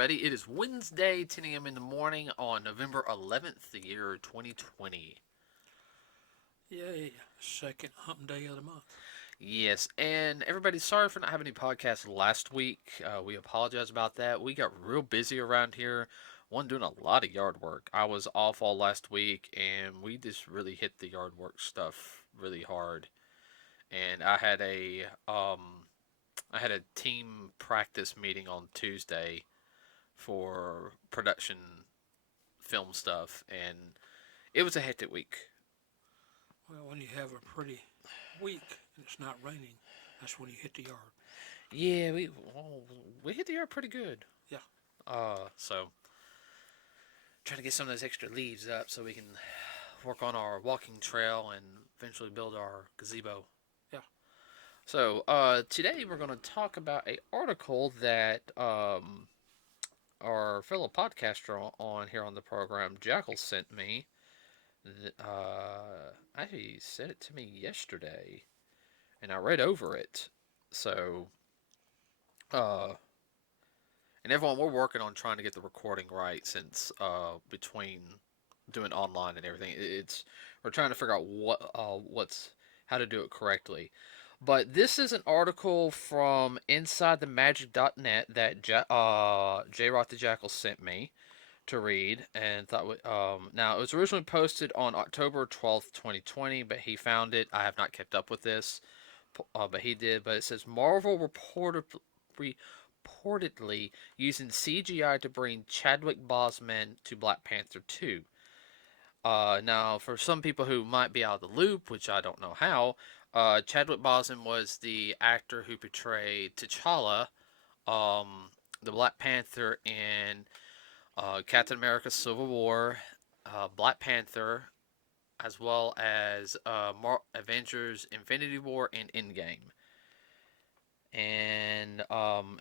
everybody. It is Wednesday, 10 a.m. in the morning on November 11th, the year 2020. Yay, second hump day of the month. Yes, and everybody, sorry for not having any podcasts last week. We apologize about that. We got real busy around here. One doing a lot of yard work. I was off all last week, and we just really hit the yard work stuff really hard. And I had a team practice meeting on Tuesday for production film stuff, and it was a hectic week. Well, when you have a pretty week and it's not raining, that's when you hit the yard. Yeah, we hit the yard pretty good. Yeah. So trying to get some of those extra leaves up so we can work on our walking trail and eventually build our gazebo. Yeah. So today we're going to talk about a article that our fellow podcaster on here on the program, Jackal, sent me. Actually, he sent it to me yesterday, and I read over it. So, uh, and everyone, we're working on trying to get the recording right since between doing online and everything, it's we're trying to figure out what's how to do it correctly. But this is an article from InsideTheMagic.net that J. Rock the Jackal sent me to read, and thought now it was originally posted on October 12th, 2020, but he found it. I have not kept up with this, but he did. But it says Marvel reportedly using CGI to bring Chadwick Boseman to Black Panther 2. Now, for some people who might be out of the loop, which I don't know how, Chadwick Boseman was the actor who portrayed T'Challa, the Black Panther in Captain America: Civil War, Black Panther, as well as Avengers: Infinity War and Endgame. And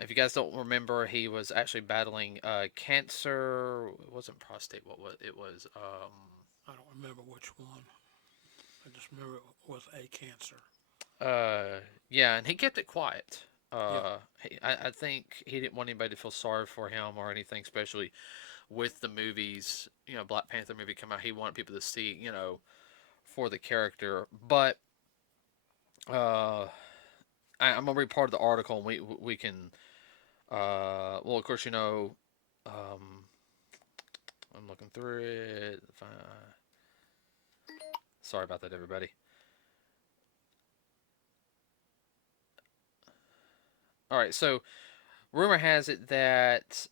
if you guys don't remember, he was actually battling cancer. It wasn't prostate. What was it? Was I don't remember which one. I just remember it was a cancer. yeah, and he kept it quiet. Yeah. I think he didn't want anybody to feel sorry for him or anything, especially with the movies. Black Panther movie come out. He wanted people to see, for the character. But uh, I'm gonna read part of the article, and we can. Well, of course, I'm looking through it. Sorry about that, everybody. All right, so rumor has it that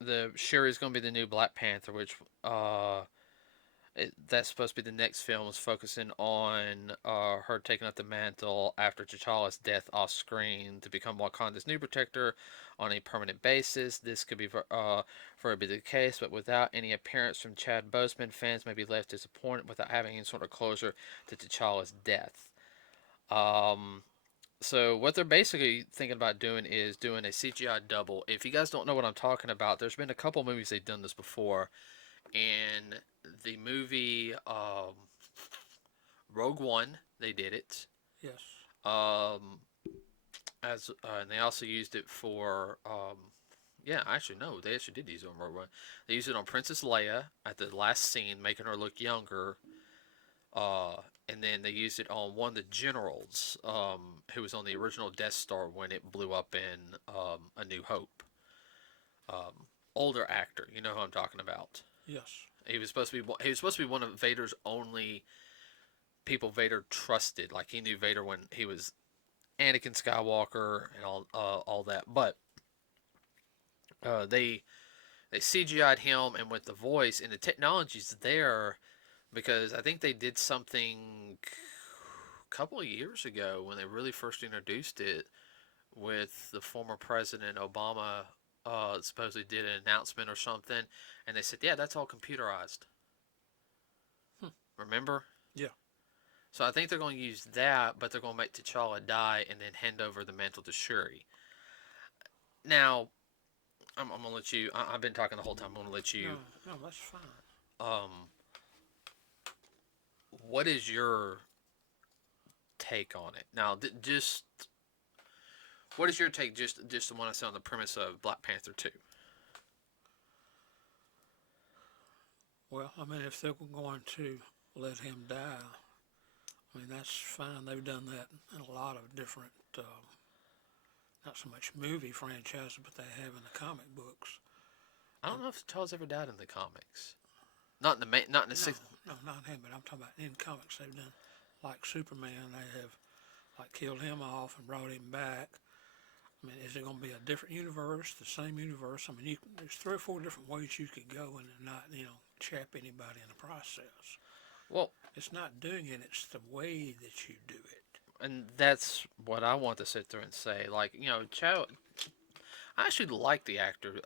the Shuri is going to be the new Black Panther, which that's supposed to be the next film, is focusing on her taking up the mantle after T'Challa's death off screen to become Wakanda's new protector on a permanent basis. This could be for be the case, but without any appearance from Chad Boseman, fans may be left disappointed without having any sort of closure to T'Challa's death. So what they're basically thinking about doing is doing a CGI double. If you guys don't know what I'm talking about, there's been a couple movies they've done this before. In the movie Rogue One, they did it. Yes. Um, and they also used it for yeah, actually no, they actually did use it on Rogue One. They used it on Princess Leia at the last scene, making her look younger. Uh, and then they used it on one of the generals who was on the original Death Star when it blew up in A New Hope. Older actor, you know who I'm talking about. Yes. He was supposed to be one of Vader's only people Vader trusted. Like he knew Vader when he was Anakin Skywalker and all that. But they CGI'd him, and with the voice and the technology's there, because I think they did something a couple of years ago when they really first introduced it with the former President Obama. Supposedly did an announcement or something, and they said, "Yeah, that's all computerized." Hmm. Remember? Yeah. So I think they're going to use that, but they're going to make T'Challa die and then hand over the mantle to Shuri. Now, I'm going to let you. I've been talking the whole time. I'm going to let you. No, no, that's fine. Um, what is your take on it? Now, just What is your take, just the one I said on the premise of Black Panther 2? Well, I mean, if they're going to let him die, I mean, that's fine. They've done that in a lot of different, not so much movie franchises, but they have in the comic books. I don't know if Charles ever died in the comics. Not in the not in the No, sixth. no, not him, but I'm talking about in comics they've done. Like Superman, they have like killed him off and brought him back. I mean, is it going to be a different universe, the same universe? I mean, there's 3 or 4 different ways you could go and not, chap anybody in the process. Well, It's not doing it; it's the way that you do it. and that's what I want to sit there and say. Like, I actually like the actor,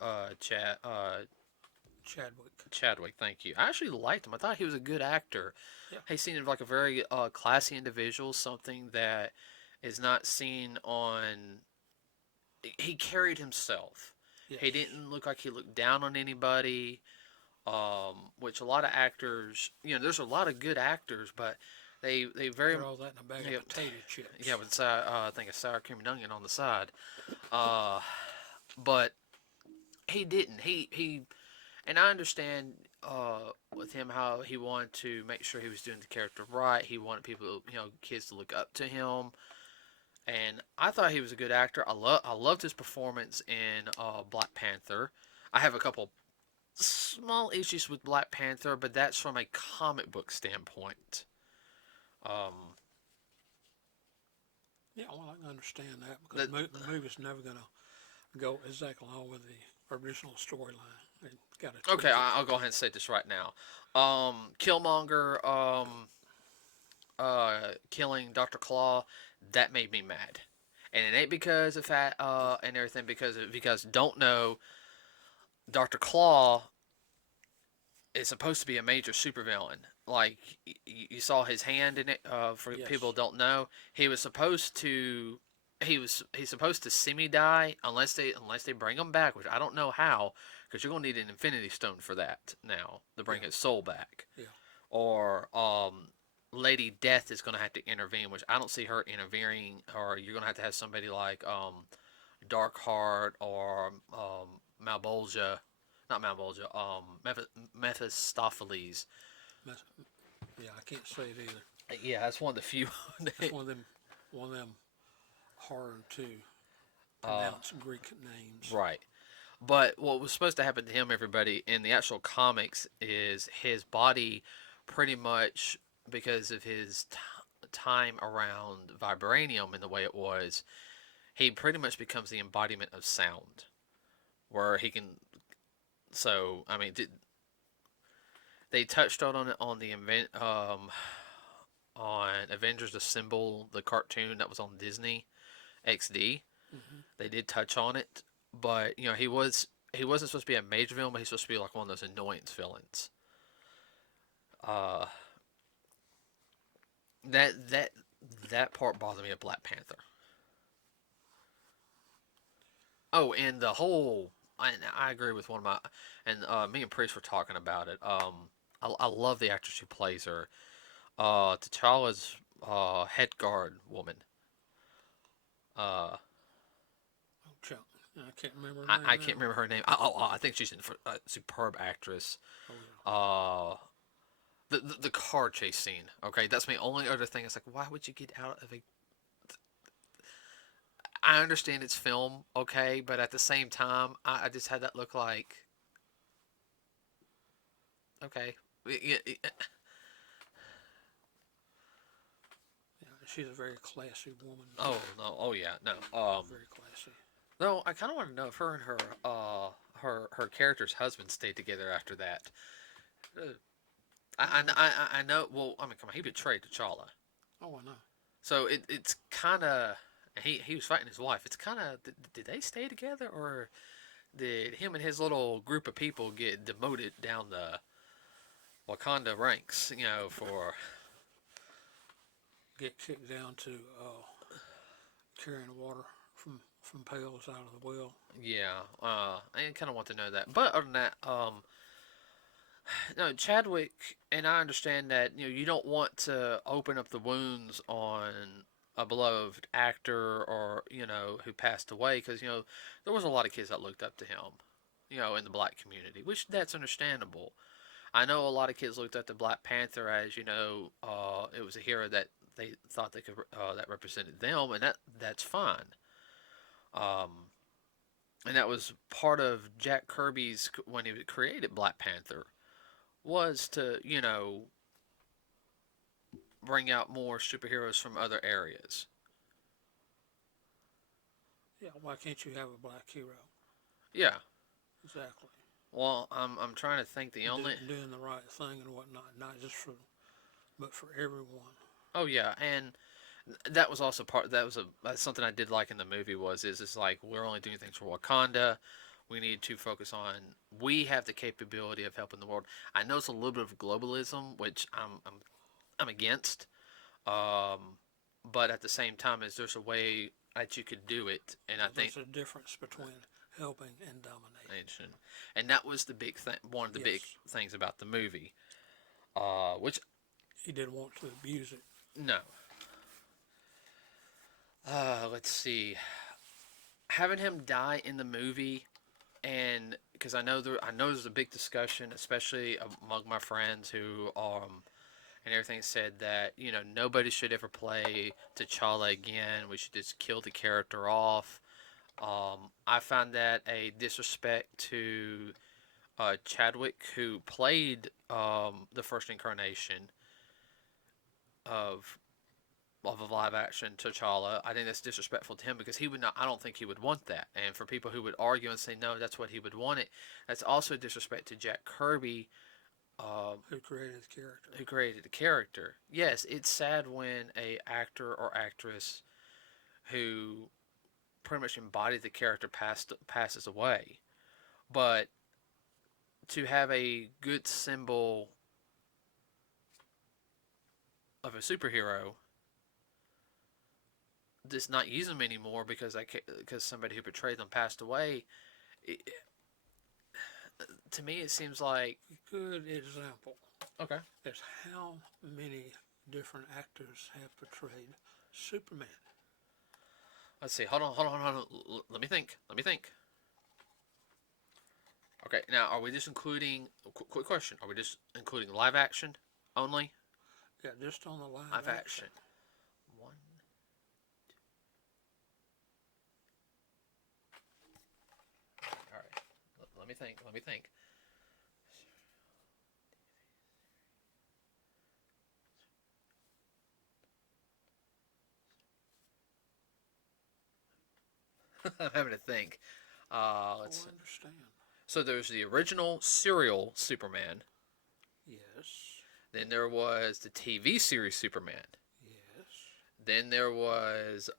Chadwick. Chadwick. Thank you. I actually liked him. I thought he was a good actor. Yeah. He seemed like a very classy individual. Something that is not seen on. He carried himself. Yes. He didn't look like he looked down on anybody. Which a lot of actors, there's a lot of good actors, but they very Put all that in a bag of potato chips. yeah, with I think a sour cream and onion on the side. Uh, but he didn't. He and I understand with him how he wanted to make sure he was doing the character right. He wanted people, kids to look up to him. And I thought he was a good actor. I loved his performance in Black Panther. I have a couple small issues with Black Panther, but that's from a comic book standpoint. Um, Yeah, well, I can understand that because the movie's never going to go exactly along with the original storyline. They got to. okay, I'll go ahead and say this right now. Killmonger killing Dr. Claw, that made me mad. And it ain't because of that and everything, because don't know, Dr. Claw is supposed to be a major supervillain. Like you saw his hand in it. For Yes. people who don't know, he was supposed to. He's supposed to semi die unless they bring him back, which I don't know how, because you're gonna need an Infinity Stone for that now to bring his soul back. Yeah. Or Lady Death is gonna have to intervene, which I don't see her intervening. Or you're gonna have to have somebody like Darkheart or Malbolgia, not Malbolgia, Mephistopheles. Yeah, I can't say it either. Yeah, that's one of the few. It's one of them hard to pronounce Greek names. Right. But what was supposed to happen to him, everybody, in the actual comics is his body pretty much, because of his time around vibranium and the way it was, he pretty much becomes the embodiment of sound. Where he can. So, I mean, they touched on the event on Avengers Assemble, the cartoon that was on Disney XD. Mm-hmm. They did touch on it, but he wasn't supposed to be a major villain, but he's supposed to be like one of those annoyance villains. That part bothered me of Black Panther. Oh, and the whole, I agree with one of my, and me and Priest were talking about it. I love the actress who plays her. T'Challa's head guard woman. Chuck. I can't remember her name. I can't remember her name. I think she's a superb actress. Oh, yeah. The car chase scene. Okay, that's my only other thing. It's like, why would you get out of a? I understand it's film, okay, but at the same time, I just had that look like, okay, Yeah, she's a very classy woman. oh no, oh yeah, no, Very classy. no, I kind of want to know if her and her character's husband stayed together after that. I know. Well, I mean, come on, he betrayed T'Challa, Oh, I know. so it's kind of he was fighting his wife. It's kind of did they stay together, or did him and his little group of people get demoted down the Wakanda ranks? For Get kicked down to carrying water from pails out of the well. yeah. I kind of want to know that. But other than that, no, Chadwick, and I understand that you don't want to open up the wounds on a beloved actor or who passed away, because there was a lot of kids that looked up to him, in the black community, which that's understandable. I know a lot of kids looked up to Black Panther as it was a hero that they thought they could that represented them, and that's fine. Um, and that was part of Jack Kirby's when he created Black Panther, was to bring out more superheroes from other areas. Yeah, why can't you have a black hero? Yeah. Exactly. Well, I'm trying to think the only. Doing the right thing and whatnot, not just for, but for everyone. Oh yeah, and that was also part. That was something I did like in the movie was it's like we're only doing things for Wakanda. We need to focus on. We have the capability of helping the world. I know it's a little bit of globalism, which I'm against. Um, but at the same time, is there's a way that you could do it, and I think there's a difference between helping and dominating. And that was the big thing. One of the big things about the movie, which he didn't want to abuse it. No. Let's see. Having him die in the movie, and because I know there's a big discussion, especially among my friends who and everything said that nobody should ever play T'Challa again. We should just kill the character off. I found that a disrespect to Chadwick, who played the first incarnation of a live action T'Challa. I think that's disrespectful to him because he would not. I don't think he would want that. And for people who would argue and say no, that's what he would want it. That's also disrespect to Jack Kirby, who created the character. Who created the character? Yes, it's sad when a actor or actress who pretty much embodied the character passes away. But to have a good symbol of a superhero, just not use them anymore because somebody who portrayed them passed away. To me, it seems like a good example. Okay. Is how many different actors have portrayed Superman. Let's see. Hold on. Let me think. Okay, now are we just including? Quick question: are we just including live action only? Yeah, just on the live action. One. All right. Let me think. I'm having to think. Let's understand. So there's the original serial Superman. Yes. Then there was the TV series Superman. Yes. Then there was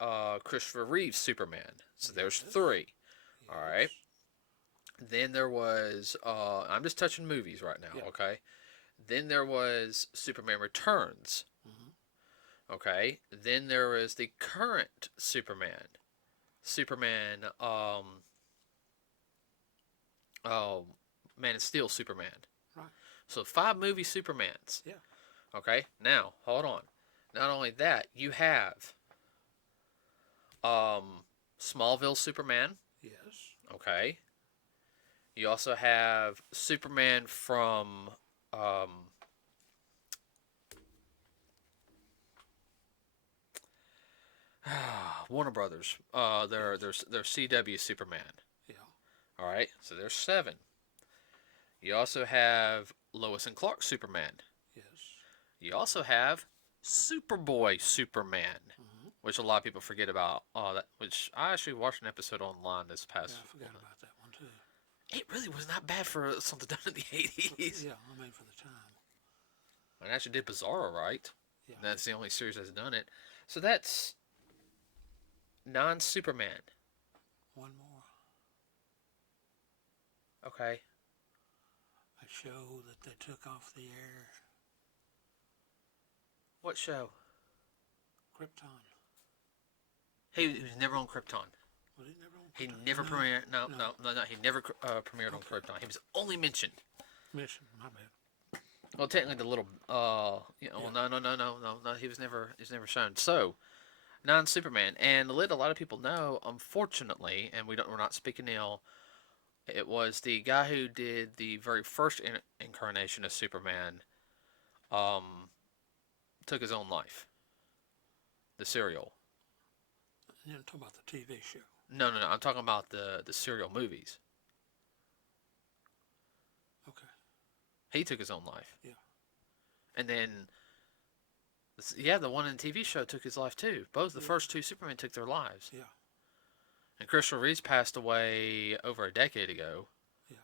Christopher Reeve's Superman. So there's 3. Yes. All right. Then there was I'm just touching movies right now. Yeah. Okay. Then there was Superman Returns. Mm-hmm. Okay. Then there was the current Superman. Man of Steel Superman. Right. So 5 movie Supermans. Yeah. Okay. Now, hold on. Not only that, you have Smallville Superman. Yes. Okay. You also have Superman from Warner Brothers. Their CW Superman. Yeah. All right. So there's 7. You also have Lois and Clark Superman. Yes. You also have Superboy Superman, mm-hmm. which a lot of people forget about. Which I actually watched an episode online this past. Yeah, I forgot about that one too. It really was not bad for something done in the 80s. Yeah, I mean for the time. I actually did Bizarro right. Yeah. That's the only series that's done it. So that's non-Superman. One more. Okay. A show that they took off the air. What show? Krypton. He was never on Krypton. Was he never on Krypton? He never premiered. No. He never premiered on Krypton. He was only mentioned. My bad. Well, technically, the little. Yeah. Well, no. He was never shown. So, non-Superman. And to let a lot of people know, unfortunately, and we're not speaking ill, it was the guy who did the very first incarnation of Superman, um, took his own life. The serial. You're talking about the TV show. No, no, no. I'm talking about the serial movies. Okay. He took his own life. Yeah. And then, yeah, the one in the TV show took his life too. Both the first two Supermen took their lives. Yeah. And Christopher Reeves passed away over a decade ago. Yeah.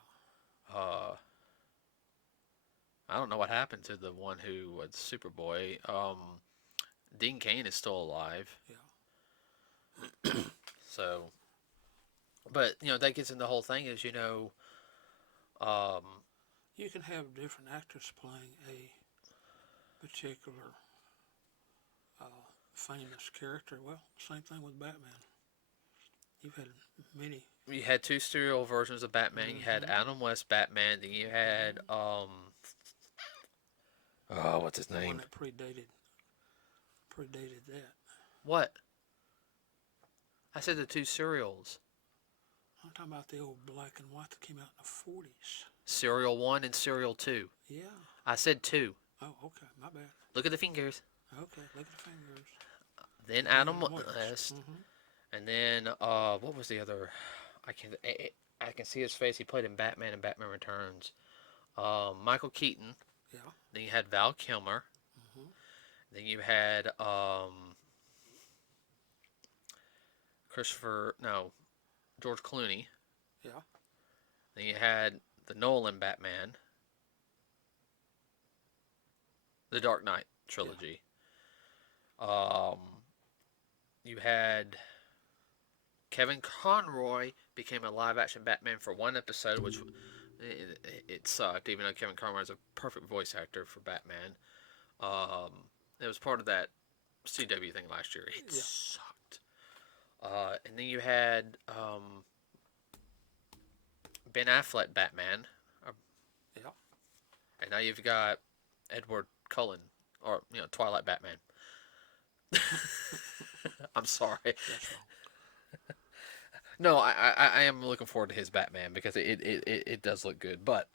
I don't know what happened to the one who was Superboy. Dean Cain is still alive. Yeah. So, but that gets into the whole thing is you can have different actors playing a particular famous character. Well, same thing with Batman. You've had many. You had two serial versions of Batman. You had Adam West Batman. Then you had what's his name? One that predated that. What? I said the two serials. I'm talking about the old black and white that came out in the 40s. Serial 1 and Serial 2. Yeah. I said 2. Oh, okay. My bad. Look at the fingers. Okay, look at the fingers. Then Adam West. And then, what was the other? I can see his face. He played in Batman and Batman Returns. Michael Keaton. Yeah. Then you had Val Kilmer. Then you had George Clooney. Yeah. Then you had the Nolan Batman. The Dark Knight trilogy. Yeah. You had Kevin Conroy became a live-action Batman for one episode, which it sucked, even though Kevin Conroy is a perfect voice actor for Batman. It was part of that CW thing last year. It sucked. And then you had Ben Affleck Batman. Yeah. And now you've got Edward Cullen, or Twilight Batman. I'm sorry. That's wrong. No, I am looking forward to his Batman because it does look good. But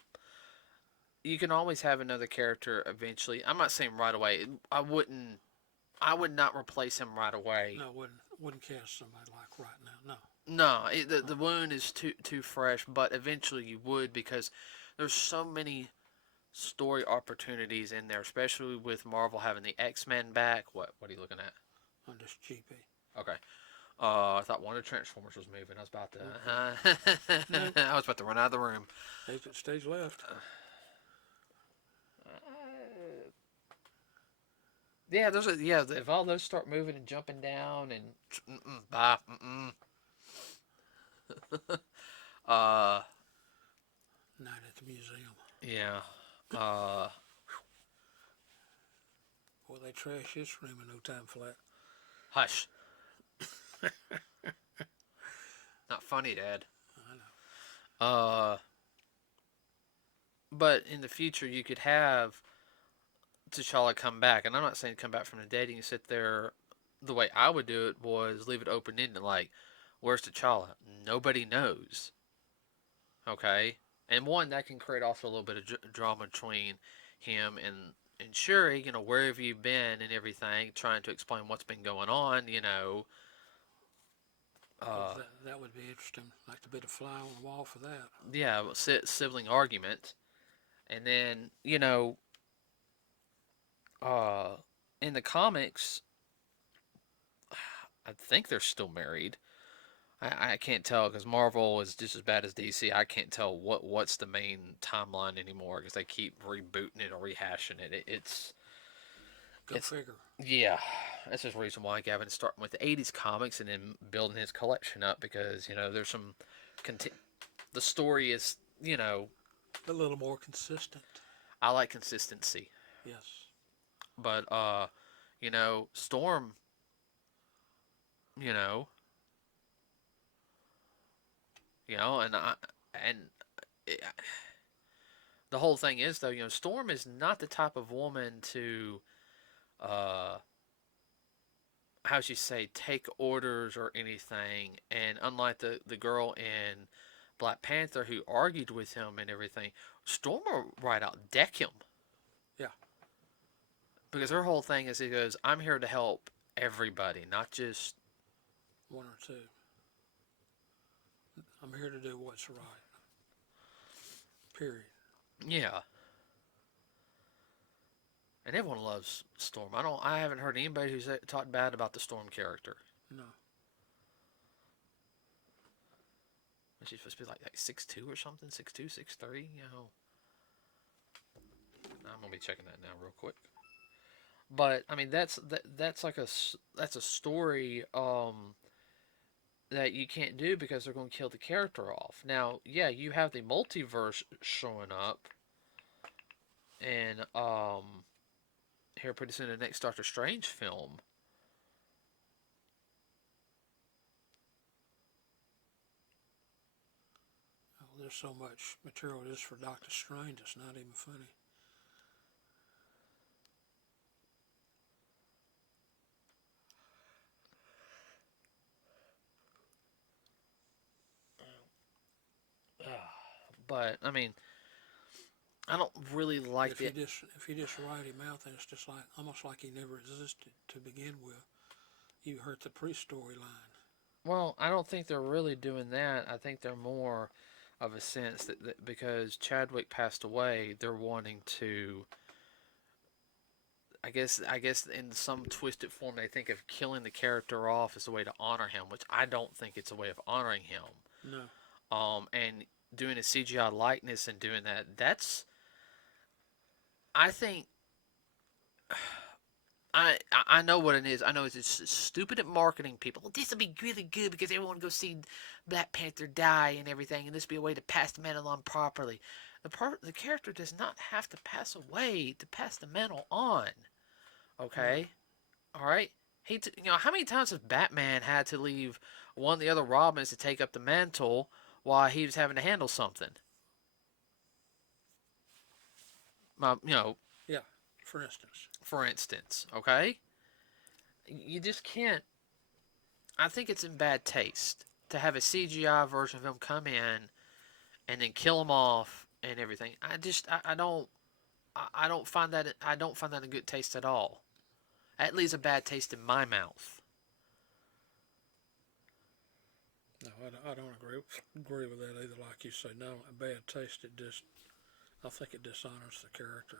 you can always have another character eventually. I'm not saying right away. I would not replace him right away. No, wouldn't cast somebody like right now. No. No, the wound is too fresh. But eventually you would, because there's so many story opportunities in there, especially with Marvel having the X-Men back. What are you looking at? I'm just GP. Okay. I thought one of the Transformers was moving. I was about to. I was about to run out of the room. Stage left. Yeah, if all those start moving and jumping down and bye. Night at the museum. Yeah. Boy, they trash his room in no time flat. Hush. Not funny, Dad. I know. But in the future, you could have T'Challa come back, and I'm not saying come back from the dead. You can sit there. The way I would do it was leave it open ended, like, where's T'Challa? Nobody knows. Okay, and one that can create also a little bit of drama between him and Shuri. Where have you been and everything, trying to explain what's been going on. That would be interesting. Like to be the fly on the wall for that. Yeah, sibling argument, and then in the comics, I think they're still married. I can't tell because Marvel is just as bad as DC. I can't tell what's the main timeline anymore because they keep rebooting it or rehashing it. It's figure. Yeah, that's just the reason why Gavin's starting with the 80s comics and then building his collection up because, there's some... the story is, a little more consistent. I like consistency. Yes. But, Storm, the whole thing is, though, Storm is not the type of woman to... how should you say, take orders or anything. And unlike the girl in Black Panther who argued with him and everything, Storm will right out deck him. Yeah. Because her whole thing is, he goes, I'm here to help everybody, not just one or two. I'm here to do what's right. Period. yeah. And everyone loves Storm. I haven't heard anybody who's talked bad about the Storm character. No. She's supposed to be like 6'2" or something, 6'2", 6'3", you know. I'm gonna be checking that now real quick. But I mean, that's a story that you can't do because they're going to kill the character off. Now, yeah, you have the multiverse showing up, and here pretty soon the next Doctor Strange film. Oh, there's so much material just for Doctor Strange. It's not even funny. But I mean, I don't really like if you just write him out, then it's just like almost like he never existed to begin with. You hurt the pre-storyline. Well, I don't think they're really doing that. I think they're more of a sense that because Chadwick passed away, they're wanting to. I guess in some twisted form they think of killing the character off as a way to honor him, which I don't think it's a way of honoring him. No. And doing a CGI likeness and doing that's. I think. I know what it is. I know it's just stupid at marketing people. Well, this will be really good because everyone will go see Black Panther die and everything, and this will be a way to pass the mantle on properly. The character does not have to pass away to pass the mantle on. Okay, all right. How many times has Batman had to leave one of the other Robins to take up the mantle while he was having to handle something? Yeah. For instance. Okay? You just can't. I think it's in bad taste to have a CGI version of him come in and then kill him off and everything. I don't find that a good taste at all. That leaves a bad taste in my mouth. No, I don't agree with that either. Like you say, no, a bad taste. I think it dishonors the character.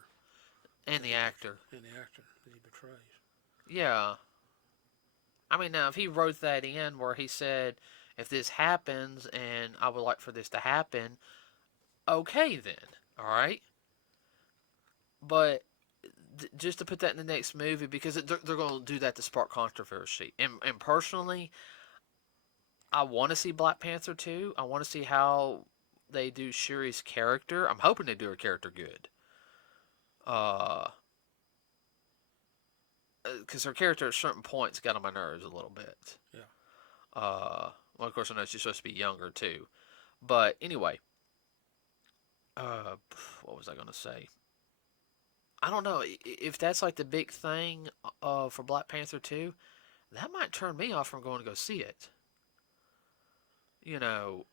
And the actor. And the actor that he betrays. Yeah. I mean, now, if he wrote that in where he said, if this happens and I would like for this to happen, okay then. Alright? But just to put that in the next movie, because they're going to do that to spark controversy. And personally, I want to see Black Panther 2. I want to see how they do Shuri's character. I'm hoping they do her character good. Because her character at certain points got on my nerves a little bit. Yeah. Well, of course, I know she's supposed to be younger too. But anyway, what was I going to say? I don't know if that's like the big thing for Black Panther 2. That might turn me off from going to go see it. You know,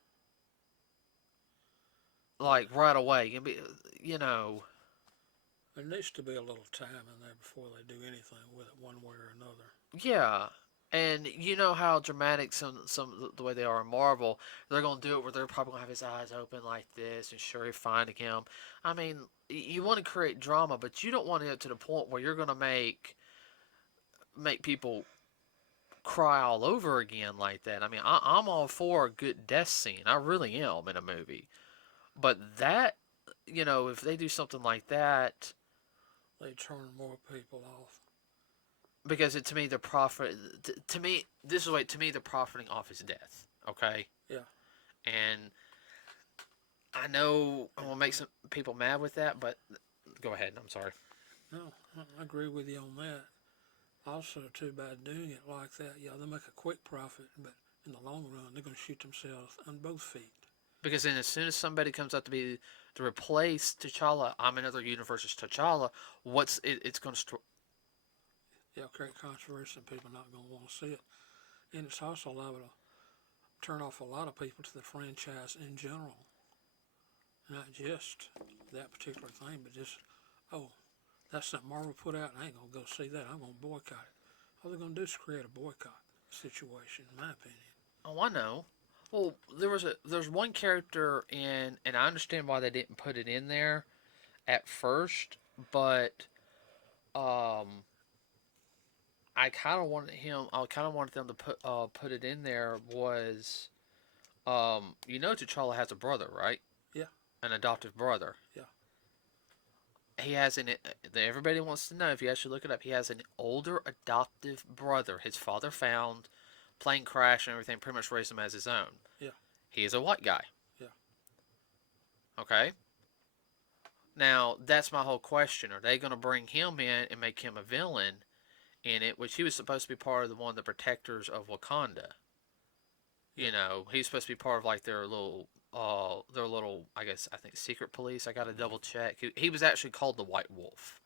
like right away. You know. There needs to be a little time in there before they do anything with it, one way or another. Yeah, and you know how dramatic some the way they are in Marvel. They're gonna do it where they're probably gonna have his eyes open like this and Shuri finding him. I mean, you want to create drama, but you don't want to get to the point where you're gonna make people cry all over again like that. I mean, I'm all for a good death scene. I really am in a movie, but that, if they do something like that. They turn more people off. Because to me, they're profiting off his death. Okay? Yeah. And I know I'm going to make some people mad with that, but go ahead. I'm sorry. No, I agree with you on that. Also, too, by doing it like that, yeah, they'll make a quick profit, but in the long run, they're going to shoot themselves on both feet. Because then as soon as somebody comes out to replace T'Challa, I'm in other universes T'Challa, it's going to Yeah, create controversy and people not going to want to see it. And it's also liable to turn off a lot of people to the franchise in general. Not just that particular thing, but just, oh, that's something Marvel put out and I ain't going to go see that. I'm going to boycott it. All they're going to do is create a boycott situation, in my opinion. Oh, I know. Well, there's one character in, and I understand why they didn't put it in there at first, but um, I kind of wanted them to put it in there was, T'Challa has a brother, right? Yeah, An adoptive brother. yeah. He has an. Everybody wants to know if you actually look it up. He has an older adoptive brother. His father found, plane crash and everything. Pretty much raised him as his own. Yeah. He is a white guy. Yeah. Okay. Now that's my whole question. Are they going to bring him in and make him a villain in it, which he was supposed to be part of one of the protectors of Wakanda? Yeah. You know, he's supposed to be part of like their little, I guess, I think secret police. I got to double check. He was actually called the White Wolf.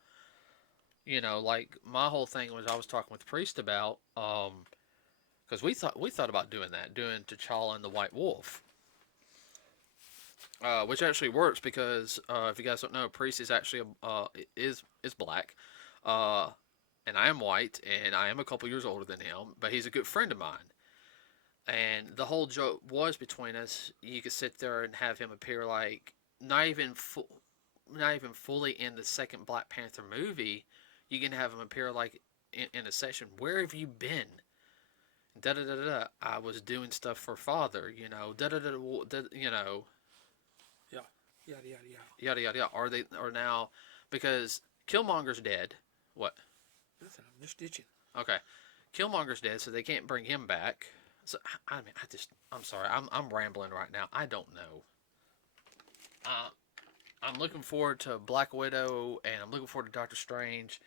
You know, like my whole thing was I was talking with Priest about, because we thought about doing T'Challa and the White Wolf, which actually works because if you guys don't know, Priest is actually is black, and I am white, and I am a couple years older than him, but he's a good friend of mine. And the whole joke was between us. You could sit there and have him appear like not even fully in the second Black Panther movie. You can have him appear like in a session. Where have you been? Da da da da. I was doing stuff for father. You know. Da da da. You know. Yeah. Yada yada yada. Yada yada yada. Are now because Killmonger's dead. What? Nothing. I'm just itching. Okay. Killmonger's dead, so they can't bring him back. So I mean, I'm sorry, I'm rambling right now. I don't know. I'm looking forward to Black Widow, and I'm looking forward to Doctor Strange.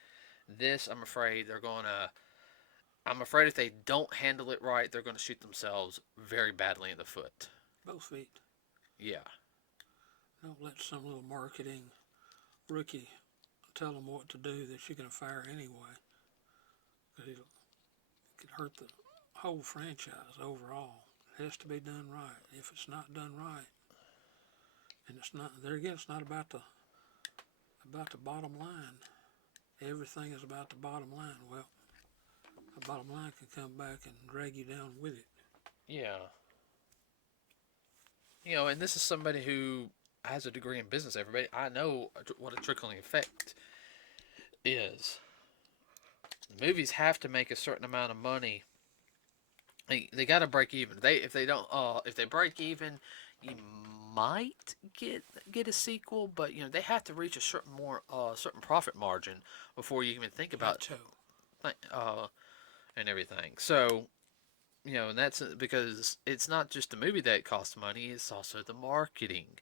This, I'm afraid I'm afraid if they don't handle it right, they're gonna shoot themselves very badly in the foot. Both feet. Yeah. Don't let some little marketing rookie tell them what to do that you're gonna fire anyway. Because it could hurt the whole franchise overall. It has to be done right. If it's not done right, and it's not there again, it's not about the bottom line. Everything is about the bottom line. Well, the bottom line can come back and drag you down with it. Yeah. You know, and this is somebody who has a degree in business. Everybody, I know what a trickling effect is. Movies have to make a certain amount of money. They got to break even. If they break even, you might get a sequel, but you know they have to reach a certain profit margin before you even think about and everything. So you know, and that's because it's not just the movie that costs money; it's also the marketing.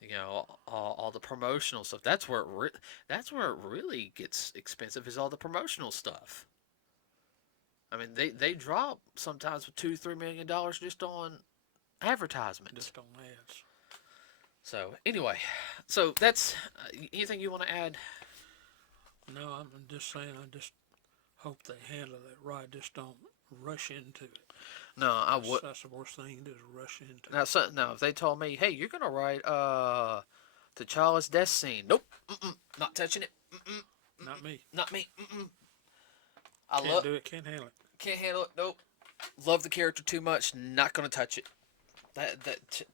You know, all the promotional stuff. That's where it really gets expensive. Is all the promotional stuff. I mean, they drop sometimes with $2-3 million just on advertisements. Just on ads. So anyway, so that's anything you want to add? No, I'm just saying. I just hope they handle it right. Just don't rush into it. No, I would. That's the worst thing you can do is rush into it. Now, if they told me, hey, you're gonna write T'Challa's death scene, nope, not touching it. Not me. Not me. Can't do it. Can't handle it. Can't handle it. Nope. Love the character too much. Not gonna touch it.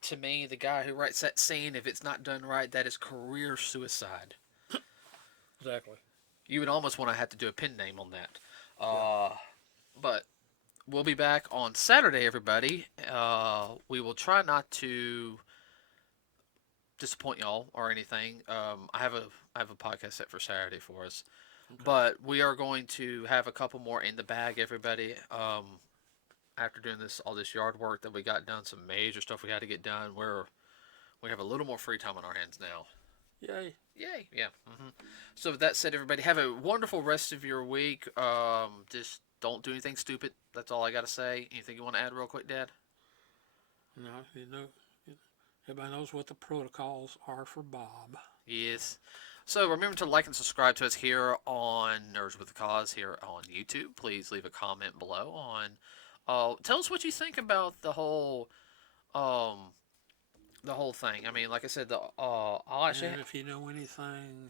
To me, the guy who writes that scene, if it's not done right, that is career suicide. Exactly. You would almost want to have to do a pen name on that. But we'll be back on Saturday, everybody. We will try not to disappoint y'all or anything. I have a podcast set for Saturday for us. Okay. But we are going to have a couple more in the bag, everybody. After doing all this yard work that we got done, some major stuff we had to get done, we have a little more free time on our hands now. Yay. Yay. Yeah. Mm-hmm. So with that said, everybody, have a wonderful rest of your week. Just don't do anything stupid. That's all I got to say. Anything you want to add real quick, Dad? No, everybody knows what the protocols are for Bob. Yes. So remember to like and subscribe to us here on Nerds with the Cause here on YouTube. Please leave a comment below on. Tell us what you think about um the whole thing. I mean, like I said, I'll actually And if you know anything,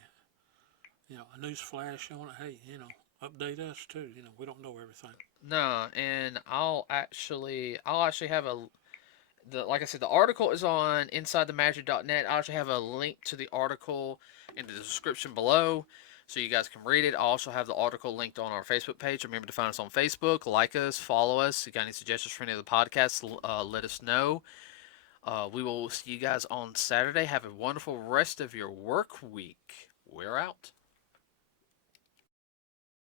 a news flash on it, hey, update us too. We don't know everything. no, and I'll actually have like I said, the article is on InsideTheMagic.net. I actually have a link to the article in the description below, so you guys can read it. I also have the article linked on our Facebook page. Remember to find us on Facebook, like us, follow us. If you got any suggestions for any of the podcasts, let us know. We will see you guys on Saturday. Have a wonderful rest of your work week. We're out.